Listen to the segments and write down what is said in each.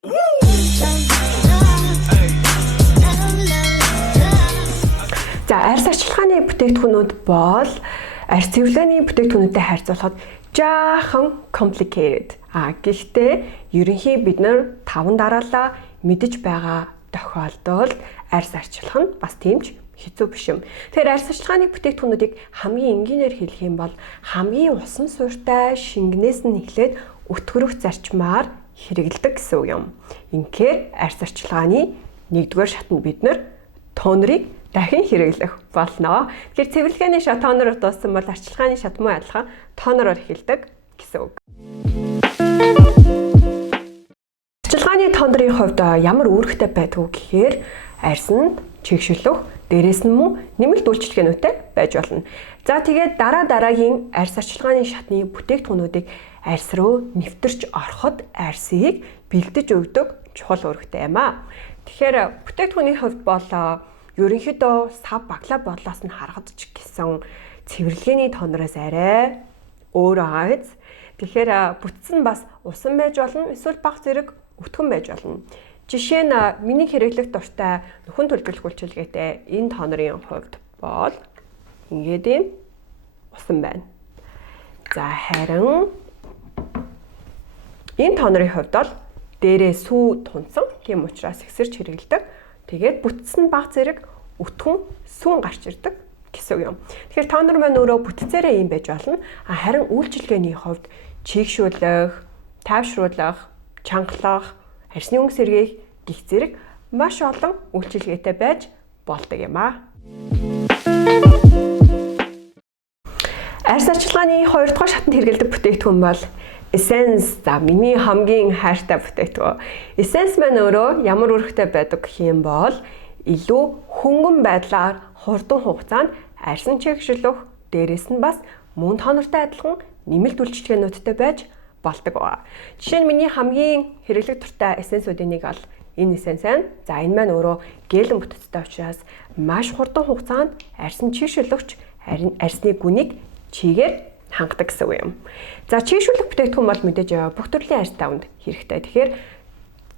За арьс арчилгааны бүтээгдэхүүнүүд бол арьс цэвэрлэгээний бүтээгдэхүүнүүдэд харьцуулахад жаахан complicated. Гэхдээ ерөнхий бид нар 5 дараалал мэдэж байгаа тохиолдолд арьс арчилах нь бас тиймч хэцүү биш юм. Тэгэхээр арьс арчилгааны бүтээгдэхүүнүүдийг хамгийн энгийнээр хэлэх юм бол хамгийн усан суурьтай шингэнээс нь эхлээд өтгөрөх зарчмаар хэрэгэлдэг гэсэн үг юм. Инхээр арьс арчилгааны 1-р шатнд бид нар тонерыг дахин хэрэглэх болно. Тэгэхээр цэвэрлэгээний шат тонероор дууссан бол арчилгааны шат муу адилхан тонероор эхэлдэг гэсэн үг. Арчилгааны тонерын хувьд ямар үүрэгтэй байдг вэ гэхээр арьс нь чигшүүлэх, дээрээс нь мөн нэмэлт үйлчилгээнүүтэй байж болно. За тэгээд дараагийн арьс арчилгааны шатны бүтээгдэхүүнүүдийг арьс руу нэвтэрч ороход арьсыг бэлдэж өгдөг чухал үүрэгтэй юм аа. Тэгэхээр бүтээгдэхүүний хувьд бол ерөнхийдөө сав баглаа бодлоос нь харахад ч гэсэн цэвэрлэгээний тонероос арай өөр байгаа биз. Тэгэхээр бүтц нь бас усан байж болно, эсвэл бага зэрэг өтгөн байж болно. Жишээ нь миний хэрэглэх дуртай нөхөн төлөвлөх үйлчилгээтэй энэ тонерын хувьд бол ингээд юм усан байна. За харин энэ тонерын хувьд бол дээрээ сүү тунсан, тийм учраас ихсэрч хэрэглэдэг. Тэгээд бүтц нь бага зэрэг өтгөн сүүн гарч ирдэг гэсэн үг юм. Тэгэхээр тонер маань өөрөө бүтцээрээ юм байж болно. Харин үйлчилгээний хувьд чийгшүүлэх, тайвшруулах, чангалах, арьсны өнгө сэргээх гих зэрэг маш олон үйлчилгээтэй байж болдог юм аа. Арьс арчилгааны 2-р шатанд хэрэглэдэг бүтээгдэхүүн бол Essence. За миний хамгийн хайртай бүтээгдэхүүн. Essence маань өөрөө ямар үүрэгтэй байдаг гэх юм бол илүү хөнгөн байдлаар хурдан хугацаанд арьс нь чигшүүлэх, дээрээс нь бас мөн тонертой адилхан нэмэлт үйлчилгээнүүдтэй байж болдог байна. Жишээ нь миний хамгийн хэрэглэх дуртай эссенсүүдийн нэг бол энэ эссенс байна. За энэ маань өөрөө гелэн бүтэцтэй учраас маш хурдан хугацаанд арьс нь чигшүүлэгч, харин арьсны гүнийг чигээр хангадаг гэсэн үг юм. За чигшүүлэх бүтээгдэхүүн бол мэдээж бүх төрлийн арьс таавнд хэрэгтэй. Тэгэхээр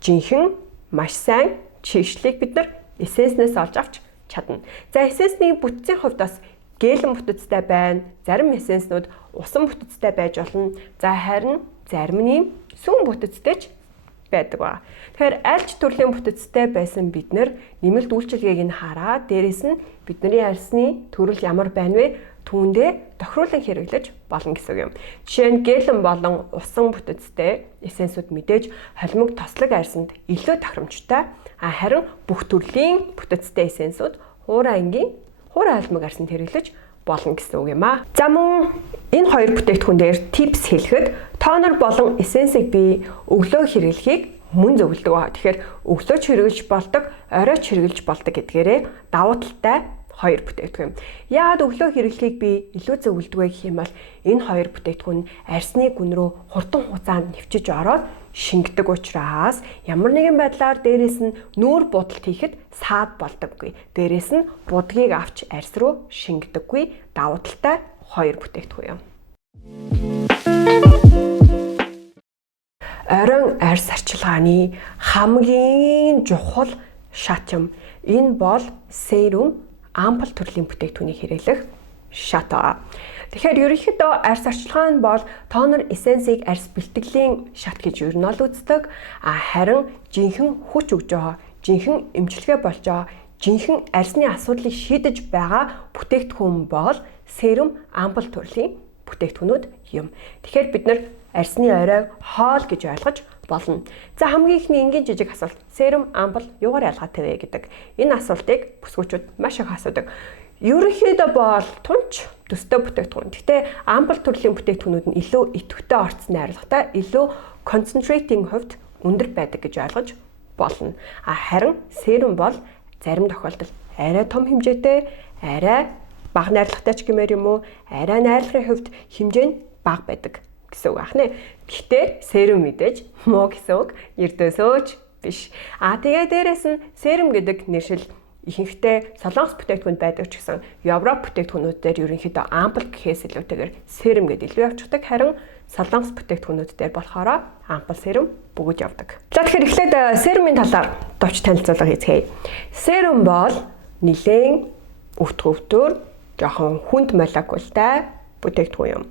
жинхэнэ маш сайн чигшлийг бид нар эссенснээс олж авч чадна. За эссенсний бүтцийн хувьд бас гелэн бүтэцтэй байна. Зарим эссенснүүд усан бүтэцтэй байж болно. За харин зарим нь сүм бүтэцтэй ч байдаг ба. Тэгэхээр аль ч төрлийн бүтэцтэй байсан бид нар нэмэлт үйлчилгээг нь хараад дээрэс нь бидний арьсны төрөл ямар байна вэ? Түүндээ тохируулан хэрэглэж болно гэсэн үг юм. Жишээ нь гелэн болон усан бүтэцтэй эссенсүүд мэдээж холимог тослог арьсанд илүү тохиромжтой. Харин бүх төрлийн бүтэцтэй эссенсүүд хуурай ангийн хуурай холимог арьсанд хэрэглэж болно гэсэн үг юм аа. За мөн энэ хоёр бүтээгдэхүүн дээр типс хэлэхэд тонер болон эссенсийг би өглөө хэрэглэхийг мөн зөвлөдөг ба. Тэгэхээр өглөөч хэрэглэж болдог, оройч хэрэглэж болдог гэдгээрээ давуу талтай хоёр бүтээгдэхүүн. Яагаад өглөө хэрэглэхийг би илүү зөвлөдөг вэ гэх юм бол энэ хоёр бүтээгдэхүүн арьсны гүн рүү хурдан хугацаанд нэвчиж ороод шингэдэг учраас ямар нэгэн байдлаар дээрээс нь нүүр будалт хийхэд саад болдоггүй. Дээрээс нь будгийг авч арьс руу шингədэггүй давуу талтай хоёр бүтээгдэхүүн юм. Оройн арьс арчилгааны хамгийн чухал шат юм. Энэ бол серум ампул төрлийн бүтээгдэхүүнийг хэрэглэх шат аа. Тэгэхээр ерөнхийдөө арьс арчилгаа нь бол тонер эссенсийг арьс бэлтгэлийн шат гэж ер нь ол үздэг. Харин жинхэнэ хүч өгж байгаа, жинхэнэ эмчилгээ болж байгаа, жинхэнэ арьсны асуудлыг шийдэж байгаа бүтээгдэхүүн бол серум ампул төрлийн бүтээгдэхүүнүүд юм. Тэгэхээр бид нар арьсны оройг хоол гэж ойлгож болно. За хамгийн ихний энгийн жижиг асуулт серум ампул юугаар ялгаатай вэ гэдэг. Энэ асуултыг бүсгүүчүүд маш их асуудаг. Ерөнхийдөө бол тунч төстэй бүтээгдэхүүн. Гэхдээ ампул төрлийн бүтээгдэхүүнүүд нь илүү идэвхтэй орцны арилгатай, илүү концентратын хувьд өндөр байдаг гэж ойлгож болно. Харин серум бол зарим тохиолдолд арай том хэмжээтэй, арай бага найрлагатай ч гэмээр юм уу, арай найрлагын хувьд хэмжээ нь бага байдаг гэсэн үг ахнаа. Гэхдээ серум мэдээж муу гэсэн үг ердөөсөөч биш. Тэгээ дээрэс нь серум гэдэг нэршил ихэнхдээ солонгос бүтээгдэхүүнд байдаг ч гэсэн Европ бүтээгдэхүүнүүдээр ерөнхийдөө ампул гэхээс илүүтэйгээр серум гэдээ илүү явчихдаг. Харин солонгос бүтээгдэхүүнүүд дээр болохоор ампул серум бөгөж явдаг. За тэгэхээр эхлээд серумын талаар товч танилцуулга хийцгээе. Серум бол нэлээд өвтгөвдөр, жоохон хүнд молекултай бүтээгдэхүүн юм.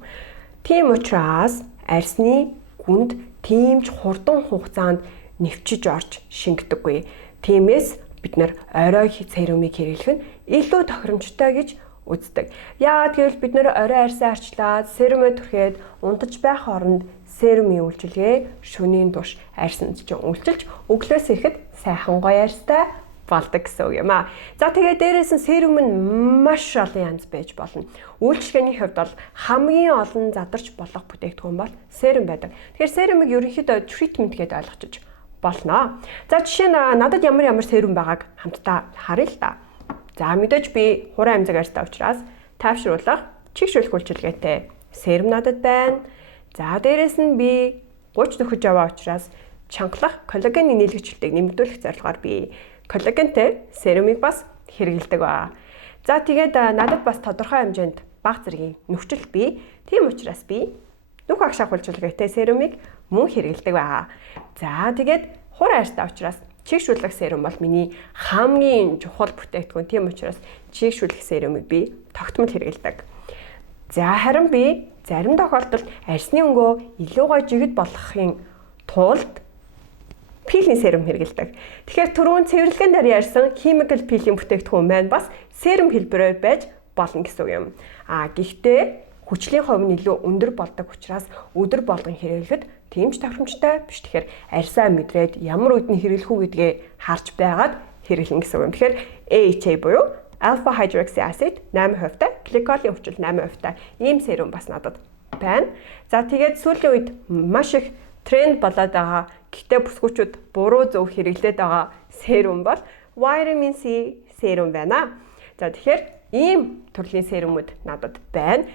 Тийм учраас арсны гүнд тийм ч хурдан хугацаанд нэвчиж орж шингдэггүй. Тиймээс бид нар орой серумыг хэрэглэх нь илүү тохиромжтой гэж үздэг. Яагаад гэвэл бид нар орой арьсаа арчлаад серумээ түрхээд унтаж байх оронд серумын үйлчилгээ шөнийн турш арьсанд ч үйлчилж өглөөс ирэхэд сайхан гоё арьстай болдог гэсэн үг юм аа. За тэгээд дээрээс нь серум нь маш олон янз байж болно. Үйлчилгээний хувьд бол хамгийн олон задарч болох бүтээгдэхүүн бол серум байдаг. Тэгэхээр серумыг ерөнхийдөө тритмент гэдээ ойлгочих болно. За жишээ нь надад ямар серум байгааг хамтдаа харъя л да. За мэдээж би хуран амьсаг арьстай учраас тайвшруулах, чигшүүлэх үйлчилгээтэй серум надад байна. За дээрээс нь би 30 нөхөж яваа учраас чангалах коллагены нийлэгчлэлтийг нэмэгдүүлэх зорилгоор би коллагентэй серумыг бас хэрэглэдэг ба. За тэгээд надад бас тодорхой хэмжээнд бага зэргийн нөхцөл бий. Тийм учраас би нүх агшаах үйлчилгээтэй серумыг мөн хэрэглэдэг ба. За тэгээд хуран арьстай учраас чигшүүлэх серум бол миний хамгийн чухал бүтээгдэхүүн. Тийм учраас чигшүүлэх серумыг би тогтмол хэрэглэдэг. За харин би зарим тохиолдолд арьсны өнгөө илүү гой жигд болгохын тулд пилийн серум хэрэглэдэг. Тэгэхээр түрүүн цэвэрлэгийн дараа ярьсан chemical пилийн бүтээгдэхүүн маань бас серум хэлбэрээр байж болно гэсэн үг юм. Гэхдээ хүчлийн хувь нь илүү өндөр болдог учраас өдөр болгон хэрэглэхэд тийм ч тохиромжтой биш. Тэгэхээр арьсаа мэдрээд ямар үед нь хэрэглэх үү гэдгээ харж байгаад хэрэглэн гэсэн үг юм. Тэгэхээр AHA буюу alpha hydroxy acid 8% та, гликолийн хүчил 8% та ийм серум бас надад байна. За тэгээд сүүлийн үед маш их тренд болоод байгаа. Гэхдээ бүсгүүчүүд буруу зөв хэрэглээд байгаа серум бол vitamin C серум байна. За тэгэхээр ийм төрлийн серумуд надад байна.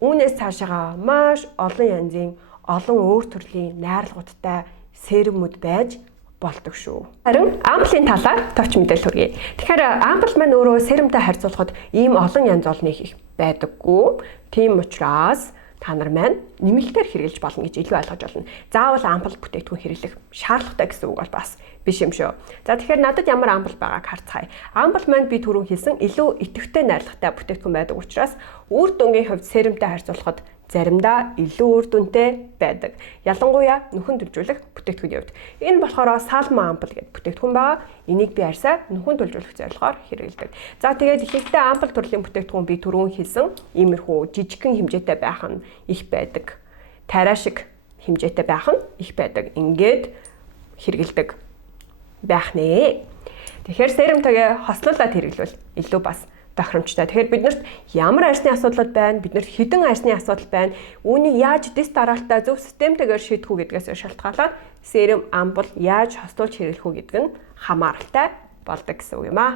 Үүнээс цаашаа маш олон янзын олон өөр төрлийн найрлагуудтай серумуд байж болдог шүү. Харин ампулын талаар товч мэдээлэл хүргэе. Тэгэхээр ампул маань өөрөө серумтай харьцуулахад ийм олон янз олныг их байдаггүй. Тийм учраас та нар маань нэмэлтээр хэрэглэж болно гэж илүү ойлгож байна. Заавал ампул бүтээгдэхүүн хэрэглэх шаардлагатай гэсэн үг бол бас биш юм шүү. За тэгэхээр надад ямар ампул байгааг харцгаая. Ампул маань би түрүүн хэлсэн илүү идэвхтэй найрлагатай бүтээгдэхүүн байдаг учраас үр дүнгийн хувьд серумтай харьцуулахад заримдаа илүү үр дүнтэй байдаг. Ялангуяа нүхэн төлжүүлэх бүтээгдэхүүний хувьд. Энэ болохоор салмон ампул гэдэг бүтээгдэхүүн байгаа. Энийг би арьсаа нүхэн төлжүүлэх зорилгоор хэрэглэдэг. За тэгээд ихэнхдээ ампул төрлийн бүтээгдэхүүн би түрүүн хэлсэн иймэрхүү жижигхэн хэмжээтэй байх нь их байдаг. Тарай шиг хэмжээтэй байх нь их байдаг. Ингээд хэрэглэдэг байх нэ. Тэгэхээр серумтойгоо хослуулаад хэрэглүүл илүү бас тохиромжтой. Тэгэхээр биднэрт ямар арьсны асуудал байна, биднэрт хэдэн арьсны асуудал байна, үүнийг яаж дис дараалтаа зөв системтэйгээр шийдэх үү гэдгээс шалтгаалаад серум ампул яаж хослуулж хэрэглэх үү гэдэг нь хамааралтай болдог гэсэн үг юм аа.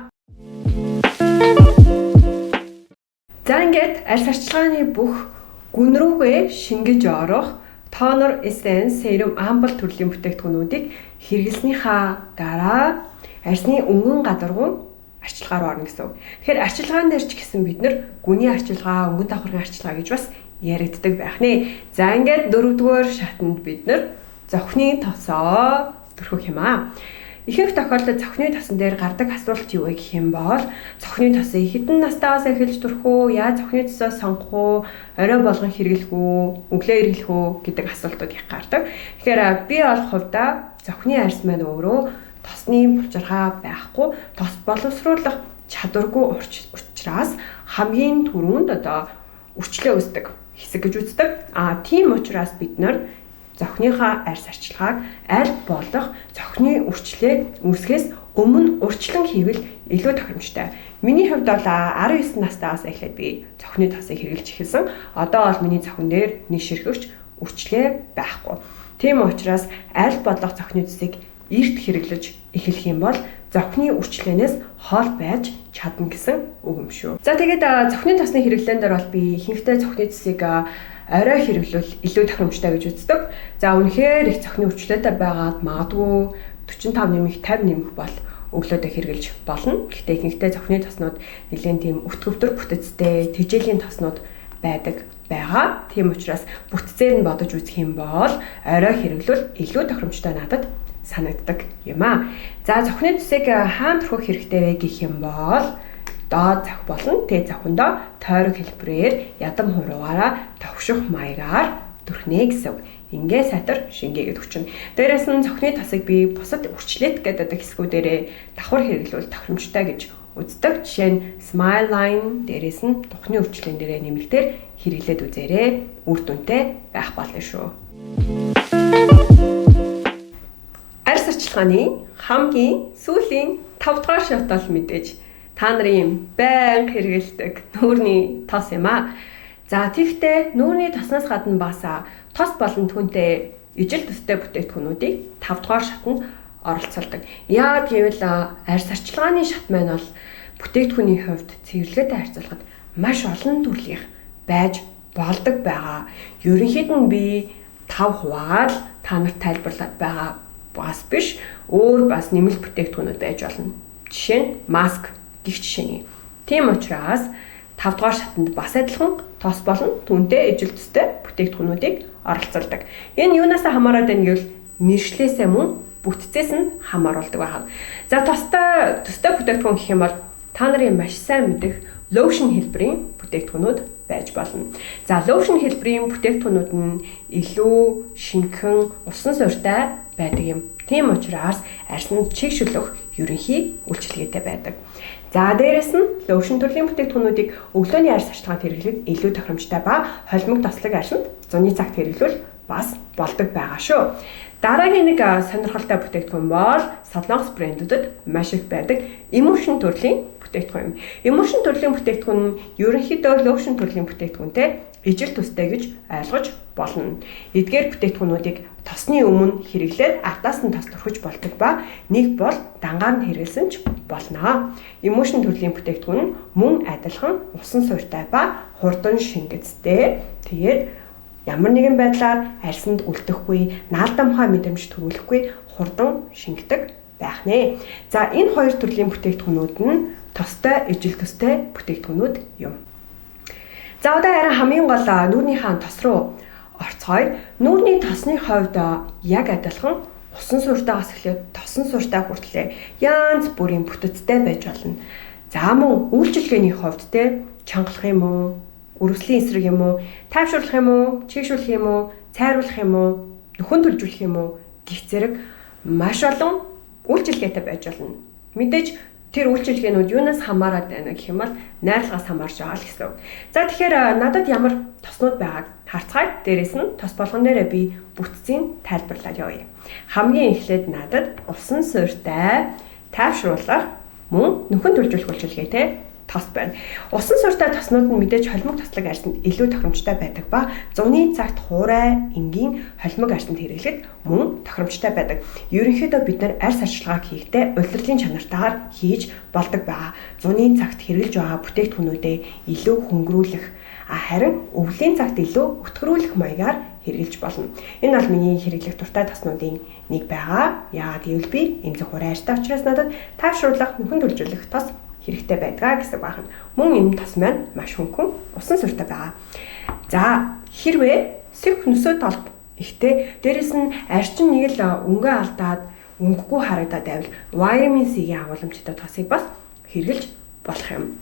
За ингээд арьс арчилгааны бүх гүн рүүгээ шингэж орох тонер, эссенс, серум, ампул төрлийн бүтээгдэхүүнүүдийг хэрэглэснийхаа дараа арьсны өнгөн гадаргуун арчилгаа руу орно гэсэн үг. Тэгэхээр арчилгаан дээр ч гэсэн бид нар гүний арчилгаа, өнгөн давхаргын арчилгаа гэж бас яригддаг байх нэ. За ингээд дөрөвдүгээр шатанд бид нар зохины тосоо төрхөх юм аа. Ихэнх тохиолдолд зохины тосон дээр гардаг асуулт юу вэ гэх юм бол зохины тосыг хэдэн настайгаас эхэлж төрөх үү, яаж зохины тосоо сонгох уу, орой болгон хэрэглэх үү, өглөө хэрэглэх үү гэдэг асуултууд их гардаг. Тэгэхээр би бол хувьдаа зохины арьс маань өөрөө тосны булчирхаа байхгүй, тос боловсруулах чадваргүй учраас хамгийн түрүүнд үрчлээ үүсдэг хэсэг гэж үздэг. Тийм учраас бид нар зохиныхаа арьс арчилгааг аль болох зохины үрчлээ үүсгэхээс өмнө урьдчилан хийвэл илүү тохиромжтой. Миний хувьд бол 19 настайгаас эхлээд би зохины тосыг хэрэглэж эхэлсэн. Одоо бол миний зохин дээр нэг ширхэгч үрчлээ байхгүй. Тийм учраас аль болох зохины тосыг эрт хэрэглэж эхлэх юм бол зохины үрчлээнээс хол байж чадна гэсэн үг юм шүү. За тэгээд зохины тосны хэрэглэн дээр бол би ихэнхдээ зохины тосыг орой хэрэглүүл илүү тохиромжтой гэж үздэг. За үнэхээр их зохины үрчлээтэй байгаад магадгүй 45 нэмэх 50 нэмэх бол өглөөдөө хэрэглэж болно. Гэхдээ ихэнхдээ зохины тоснууд нэлээд тийм өтгөвдөр бүтэцтэй, тэжээлийн тоснууд байдаг байгаа. Тийм учраас бүтцээр нь бодож үзэх юм бол орой хэрэглүүл илүү тохиромжтой надад санагддаг юм аа. За зохины төсийг хаана төрөх хэрэгтэй вэ гэх юм бол доод зах болон дээд завхандаа тойрог хэлбэрээр ядам хуруугаараа товших маягаар төрхнэ гэсэн. Ингээ сайтар шингээгээд өчнө. Дээрээс нь цохны тасыг би бусад үрчлээд гэдэг хэсгүүдээрээ давхар хэрэглүүл тохиромжтой гэж үздэг. Жишээ нь smile line дээрээс нь тухны үрчлэн дээрээ нэмэлтээр хэрэглээд үзээрэй. Үр дүнтэй байх болно шүү. Арьс арчилгааны хамгийн сүүлийн 5 дугаар шот бол мэдээж та нарын байнга хэрэгэлдэг нүүрний тос юм аа. За тэгвэл нүүрний тоснаас гадна бас тос болон түүнтэй ижил төстэй бүтээгдэхүүнүүдийг 5 дугаар шатнд оролцуулдаг. Яагаад гэвэл арьс арчилгааны шат маань бол бүтээгдэхүүний хувьд цэвэрлэгээтэй харьцуулахад маш олон төрлийн байж болдог байгаа. Ерөнхийд нь би 5 хуваагаар та нарт тайлбарлаад байгаа бас биш. Өөр бас нэмэлт бүтээгдэхүүнүүд байж болно. Жишээ нь маск гэх жишээний. Тийм учраас 5 дугаар шатанд бас адилхан тос болон түүнтэй ижил төстэй бүтээгдэхүүнүүдийг оролцуулдаг. Энэ юунаас хамаарат байна гэвэл мэршлээсээ мөн бүтцээс нь хамааруулдаг байна. За төстэй бүтээгдэхүүн гэх юм бол та нарын маш сайн мэдэх лошн хэлбэрийн бүтээгдэхүүнүүд байж болно. За лошн хэлбэрийн бүтээгдэхүүнүүд нь илүү шинхэн, усан суурьтай байдаг юм. Тийм учраас арьсанд чигшүүлэх ерөнхий үйлчилгээтэй байдаг. За дээрэс нь лошн төрлийн бүтээгдэхүүнүүдийг өглөөний арьс арчилгаанд хэрэглээд илүү тохиромжтой ба холимог тослог арьсанд зуны цагт хэрэглүүл бас болдог байгаа шүү. Дараагийн нэг сонирхолтой бүтээгдэхүүн бол Солонгос брэндүүдэд маш их байдаг Emotion төрлийн бүтээгдэхүүн юм. Emotion төрлийн бүтээгдэхүүн нь ерөнхийдөө лошн төрлийн бүтээгдэхүүнтэй ижил төстэй гэж ойлгож болно. Эдгээр бүтээгдэхүүнүүдийг тосны өмнө хэрэглээд артаас нь тос төрхөж болдог ба нэг бол дангаар нь хэрэглэсэн ч болно. Emotion төрлийн бүтээгдэхүүн нь мөн адилхан усан суурьтай ба хурдан шингэцтэй. Тэгээд ямар нэгэн байдлаар арьсанд үлдэхгүй, наалдамхай мэдрэмж төрүүлэхгүй хурдан шингэдэг байх нэ. За энэ хоёр төрлийн бүтээгдэхүүнүүд нь тостой, ижил төстэй бүтээгдэхүүнүүд юм. За одоо харин хамгийн гол нүүрнийхээ тос руу орцгоё. Нүүрний тосны хувьд яг адилхан усан суурьтайгаас эхлээд тосон суурьтай хүртлээр янз бүрийн бүтэцтэй байж болно. За мөн үйлчилгээний хувьд те чангалах юм уу, өрөвслийн эсрэг юм уу, тайвшруулах юм уу, чийгшүүлэх юм уу, цайруулах юм уу, нөхөн төлжүүлэх юм уу гэх зэрэг маш олон үйлчилгээтэй байж болно. Мэдээж тэр үйлчилгээнүүд юунаас хамаарат байна гэх юм бол найрлагаас хамаарч байгаа л гэсэн. За тэгэхээр надад ямар тоснууд байгааг харцгаая. Дээрээс нь тос болгон дээрээ би бүтцийн тайлбарлаад явъя. Хамгийн эхлээд надад усан суурьтай тайвшруулах мөн нөхөн төлжүүлэх үйлчилгээтэй тос байна. Усан суурьтай тоснууд нь мэдээж холимог тослог арьсанд илүү тохиромжтой байдаг ба зуны цагт хуурай, энгийн холимог арьсанд хэрэглэхэд мөн тохиромжтой байдаг. Ерөнхийдөө бид нар арьс арчилгааг хийхдээ улирлын чанартаагаар хийж болдог байгаа. Зуны цагт хэрэглэж байгаа бүтээгдэхүүнүүдээ илүү хөнгөрүүлэх, харин өвлийн цагт илүү өтгөрүүлэх маягаар хэрэглэж болно. Энэ бол миний хэрэглэх дуртай тоснуудын нэг байгаа. Яагаад гэвэл би эмзэг хуурай арьстай учраас надад тайвшруулах, нөхөн төлжүүлэх тос хэрэгтэй байдаг гэсэн байна. Мөн энэ тос маань маш хөнгөн усан суурьтай байгаа. За хэрвээ сэрх нөсөө толб ихтэй дээрэс нь арчин нэг л өнгөө алдаад өнгөгүй харагдаад байвал витамин C-ийн агуулмжтай тосыг бас хэрэглэж болох юм.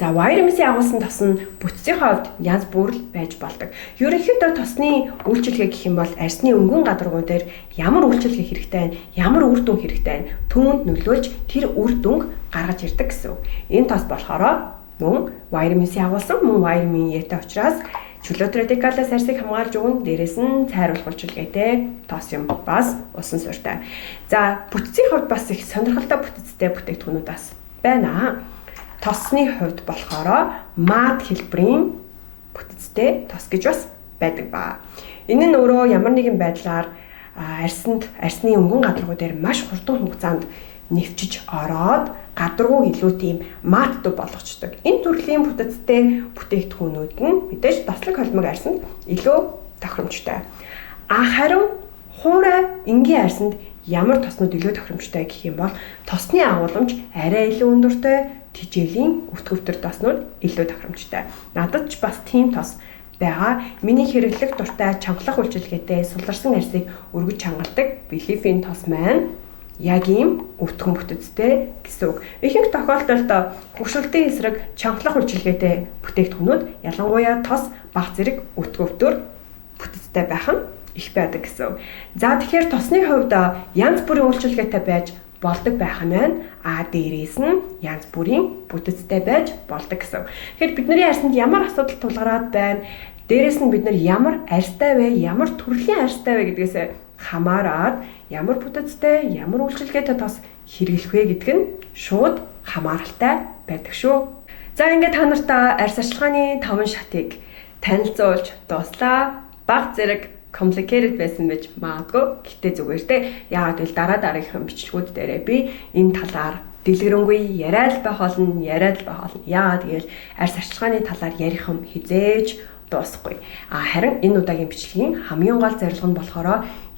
За витамин C агуулсан тос нь бүтцийн хувьд янз бүр байж болдог. Ерөнхийдөө тосны үйлчилгээ гэх юм бол арьсны өнгөн гадаргуу дээр ямар үйлчилгээ хэрэгтэй байна, ямар үр дүн хэрэгтэй байна, түүнд нөлөөлж тэр үр дүнг гаргаж ирдэг гэсэн. Энэ тос болохоор мөн витамин C агуулсан, мөн витамин E-тэй учраас чөлөөт радикалаас арьсыг хамгаалж өгнө. Дээрээс нь цайруулах үйлчилгээтэй тос юм бас усан суурьтай. За бүтцийн хувьд бас их сонирхолтой бүтэцтэй бүтээгдэхүүнүүд бас байна. Тосны хувьд болохоор мат хэлбэрийн бүтэцтэй тос гэж бас байдаг ба. Энэ нь өөрөө ямар нэгэн байдлаар арьсны өнгөн гадаргуу дээр маш хурдан хугацаанд нэвчиж ороод гадаргуу илүү тийм маттай болгочдөг. Энэ төрлийн бүтэцтэй бүтээгдэхүүнүүд нь мэдээж тослог холимог арьсанд илүү тохиромжтой. Харин хуурай энгийн арьсанд ямар тоснууд илүү тохиромжтой гэх юм бол тосны агуулмж арай илүү өндөртэй, тижээлийн өтгөвдөр тоснууд илүү тохиромжтой. Надад ч бас тийм тос байгаа. Миний хэрэглэх дуртай чангалах үйлчилгээтэй суларсан арьсыг өргөж чангалдаг Believe-ийн тос маань яг ийм өвтгөн бүтэцтэй гэсэн үг. Ихэнх тохиолдолд хөгшөлтийн эсрэг чангалах үйлчилгээтэй бүтээгдэхүүнүүд ялангуяа тос баг зэрэг өтгөвдөр бүтэцтэй байх нь их байдаг гэсэн үг. За тэгэхээр тосны хувьд янз бүрийн үйлчилгээтэй байж болдог байх нь байна. Дээрээс нь янз бүрийн бүтэцтэй байж болдог гэсэн. Тэгэхээр бидний арьсанд ямар асуудал тулгараад байна? Дээрээс нь бид нар ямар арьстай вэ? Ямар төрлийн арьстай вэ гэдгээс хамаарат ямар бүтэцтэй, ямар үйлчилгээтэй тос хэрэглэх вэ гэдг нь шууд хамааралтай байдаг шүү. За ингээд та нарт арьс арчилгааны 5 шатыг танилцуулж дууслаа. Баг зэрэг complicated байсан байж магадгүй. Гэтэ зүгээр те. Яагаад гэвэл дараагийн бичлэгүүд дээрээ би энэ талаар дэлгэрэнгүй яриад байх болно. Яагаад гэвэл арьс арчилгааны талаар ярих юм хизээж дуусахгүй. Харин энэ удаагийн бичлэгийн хамгийн гол зорилго нь болохоор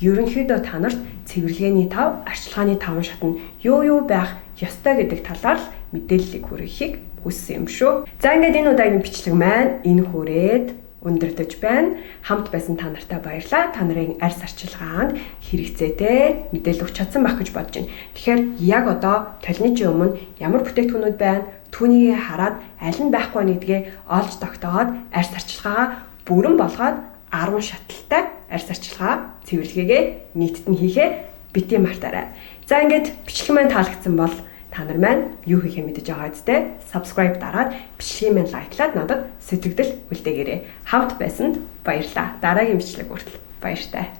ерөнхийдөө та нарт цэвэрлэгээний 5, арчилгааны 5 шат нь юу байх ёстой гэдэг талаар л мэдээллийг хүргэхийг хүссэн юм шүү. За ингээд энэ удаагийн бичлэг маань энэ хүрээд өндөрдөж байна. Хамт байсан та нартай баярлалаа. Та нарын арьс арчилгаанд хэрэгцээтэй мэдээлэл өгч чадсан байх гэж бодож байна. Тэгэхээр яг одоо толны өмнө ямар бүтээгдэхүүнүүд байна? Түүнийг хараад аль нь байхгүй нэгдгээ олж тогтооод арьс арчилгаагаа бүрэн болгоод 10 шаталтай арьс арчилгаа цэвэрлэгээгээ нийтэд нь хийхээ бити мартаарай. За ингээд бичлэг маань таалагдсан бол та нар маань юу хийхээ мэдэж байгаа үстэй subscribe дараад бичлэгийг маань лайклаад надад сэтгэгдэл үлдээгээрэй. Хамт байсанд баярлалаа. Дараагийн бичлэг хүртэл баяртай.